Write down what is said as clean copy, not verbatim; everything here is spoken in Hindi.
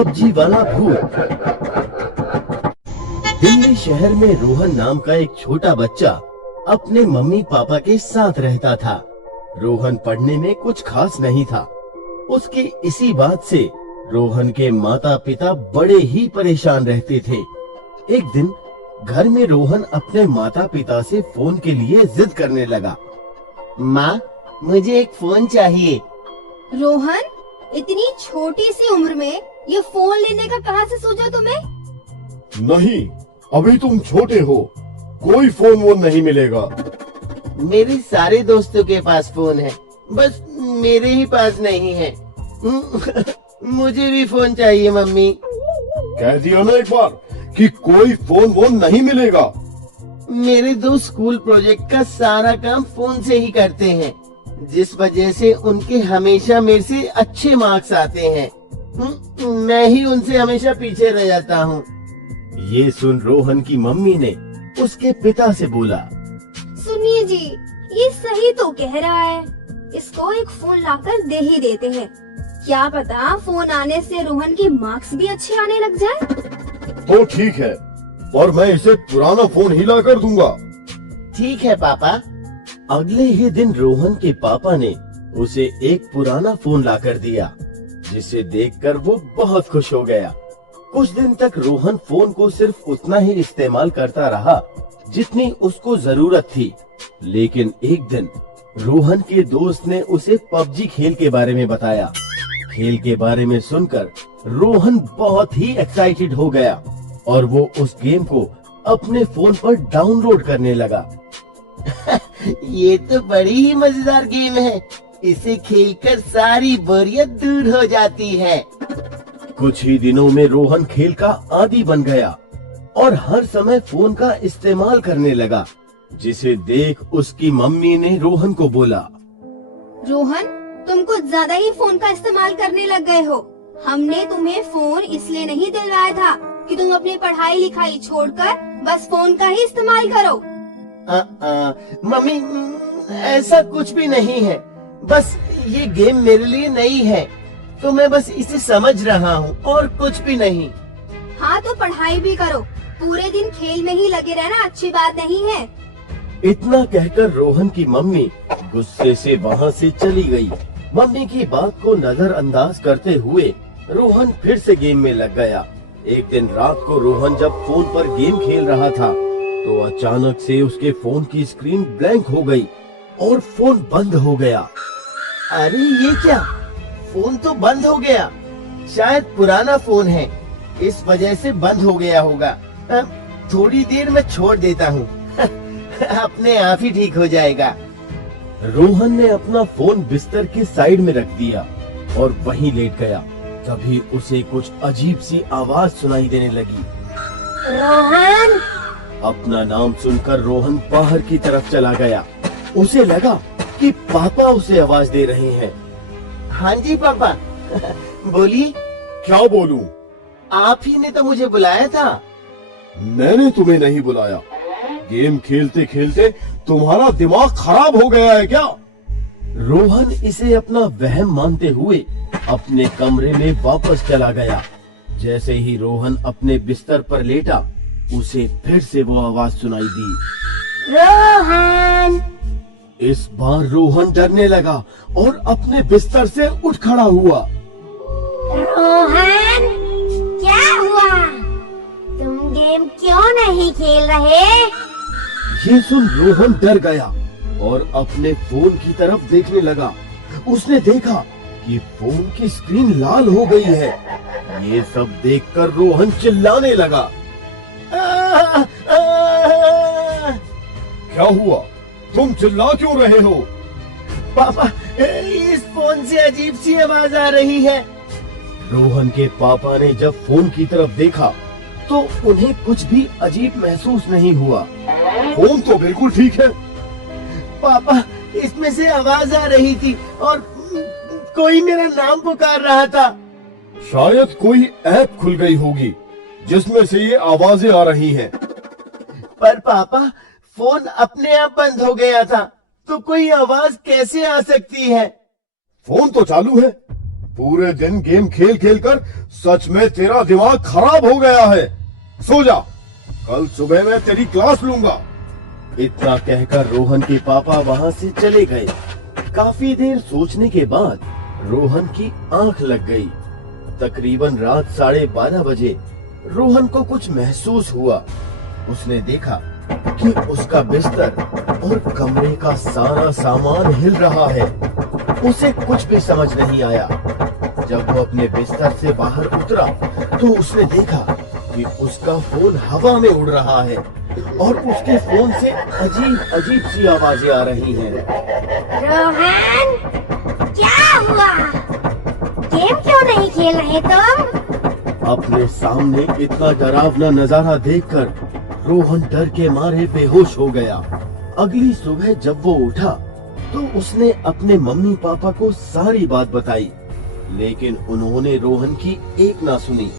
पबजी वाला भूत। दिल्ली शहर में रोहन नाम का एक छोटा बच्चा अपने मम्मी पापा के साथ रहता था। रोहन पढ़ने में कुछ खास नहीं था। उसकी इसी बात से रोहन के माता पिता बड़े ही परेशान रहते थे। एक दिन घर में रोहन अपने माता पिता से फोन के लिए जिद करने लगा। माँ, मुझे एक फोन चाहिए। रोहन, इतनी छोटी सी उम्र में ये फोन लेने का कहाँ से सोचा तुम्हें? नहीं, अभी तुम छोटे हो, कोई फोन वोन नहीं मिलेगा। मेरे सारे दोस्तों के पास फोन है, बस मेरे ही पास नहीं है। मुझे भी फोन चाहिए मम्मी। कह दिया ना एक बार कि कोई फोन वोन नहीं मिलेगा। मेरे दोस्त स्कूल प्रोजेक्ट का सारा काम फोन से ही करते हैं, जिस वजह से उनके हमेशा मेरे से अच्छे मार्क्स आते हैं। मैं ही उनसे हमेशा पीछे रह जाता हूँ। ये सुन रोहन की मम्मी ने उसके पिता से बोला, सुनिए जी, ये सही तो कह रहा है, इसको एक फोन लाकर दे ही देते हैं। क्या पता फोन आने से रोहन के मार्क्स भी अच्छे आने लग जाए। तो ठीक है, और मैं इसे पुराना फोन ही ला कर दूंगा। ठीक है पापा। अगले ही दिन रोहन के पापा ने उसे एक पुराना फोन लाकर दिया, जिसे देखकर वो बहुत खुश हो गया। कुछ दिन तक रोहन फोन को सिर्फ उतना ही इस्तेमाल करता रहा जितनी उसको जरूरत थी। लेकिन एक दिन रोहन के दोस्त ने उसे पबजी खेल के बारे में बताया। खेल के बारे में सुनकर रोहन बहुत ही एक्साइटेड हो गया और वो उस गेम को अपने फोन पर डाउनलोड करने लगा। ये तो बड़ी ही मजेदार गेम है, इसे खेलकर सारी बोरियत दूर हो जाती है। कुछ ही दिनों में रोहन खेल का आदी बन गया और हर समय फोन का इस्तेमाल करने लगा, जिसे देख उसकी मम्मी ने रोहन को बोला, रोहन, तुम कुछ ज्यादा ही फोन का इस्तेमाल करने लग गए हो। हमने तुम्हें फोन इसलिए नहीं दिलवाया था कि तुम अपनी पढ़ाई लिखाई छोड़कर बस फोन का ही इस्तेमाल करो। मम्मी, ऐसा कुछ भी नहीं है, बस ये गेम मेरे लिए नई है, तो मैं बस इसे समझ रहा हूँ और कुछ भी नहीं। हाँ तो पढ़ाई भी करो, पूरे दिन खेल में ही लगे रहना अच्छी बात नहीं है। इतना कहकर रोहन की मम्मी गुस्से से वहाँ से चली गई। मम्मी की बात को नजरअंदाज करते हुए रोहन फिर से गेम में लग गया। एक दिन रात को रोहन जब फोन पर गेम खेल रहा था तो अचानक से उसके फोन की स्क्रीन ब्लैंक हो गई और फोन बंद हो गया। अरे ये क्या, फोन तो बंद हो गया। शायद पुराना फोन है, इस वजह से बंद हो गया होगा। थोड़ी देर में छोड़ देता हूँ, अपने आप ही ठीक हो जाएगा। रोहन ने अपना फोन बिस्तर के साइड में रख दिया और वहीं लेट गया। तभी उसे कुछ अजीब सी आवाज सुनाई देने लगी। रोहन! अपना नाम सुनकर रोहन बाहर की तरफ चला गया। उसे लगा कि पापा उसे आवाज दे रहे हैं। हाँ जी पापा। बोलिए। क्या बोलूं? आप ही ने तो मुझे बुलाया था। मैंने तुम्हें नहीं बुलाया। गेम खेलते खेलते तुम्हारा दिमाग खराब हो गया है क्या? रोहन इसे अपना वहम मानते हुए अपने कमरे में वापस चला गया। जैसे ही रोहन अपने बिस्तर पर लेटा, उसे फिर से वो आवाज सुनाई दी। रोहन! इस बार रोहन डरने लगा और अपने बिस्तर से उठ खड़ा हुआ। रोहन, क्या हुआ? तुम गेम क्यों नहीं खेल रहे? ये सुन रोहन डर गया और अपने फोन की तरफ देखने लगा। उसने देखा कि फोन की स्क्रीन लाल हो गई है। ये सब देखकर रोहन चिल्लाने लगा। क्या हुआ? तुम चिल्ला क्यों रहे हो? पापा, इस फोन से अजीब सी आवाज आ रही है। रोहन के पापा ने जब फोन की तरफ देखा तो उन्हें कुछ भी अजीब महसूस नहीं हुआ। फोन तो बिल्कुल ठीक है। पापा, इसमें से आवाज आ रही थी और कोई मेरा नाम पुकार रहा था। शायद कोई ऐप खुल गई होगी जिसमें से ये आवाजें आ रही हैं। पर पापा, फोन अपने आप बंद हो गया था, तो कोई आवाज कैसे आ सकती है? फोन तो चालू है, पूरे दिन गेम खेल खेल कर सच में तेरा दिमाग खराब हो गया है। सो जा, कल सुबह मैं तेरी क्लास लूंगा। इतना कहकर रोहन के पापा वहाँ से चले गए। काफी देर सोचने के बाद रोहन की आंख लग गई। तकरीबन रात 12:30 बजे रोहन को कुछ महसूस हुआ। उसने देखा कि उसका बिस्तर और कमरे का सारा सामान हिल रहा है। उसे कुछ भी समझ नहीं आया। जब वो अपने बिस्तर से बाहर उतरा तो उसने देखा कि उसका फोन हवा में उड़ रहा है और उसके फोन से अजीब अजीब सी आवाजें आ रही हैं। रोहन, क्या हुआ? गेम क्यों नहीं खेल रहे तुम? अपने सामने इतना डरावना नजारा देखकर रोहन डर के मारे बेहोश हो गया। अगली सुबह जब वो उठा तो उसने अपने मम्मी पापा को सारी बात बताई, लेकिन उन्होंने रोहन की एक ना सुनी।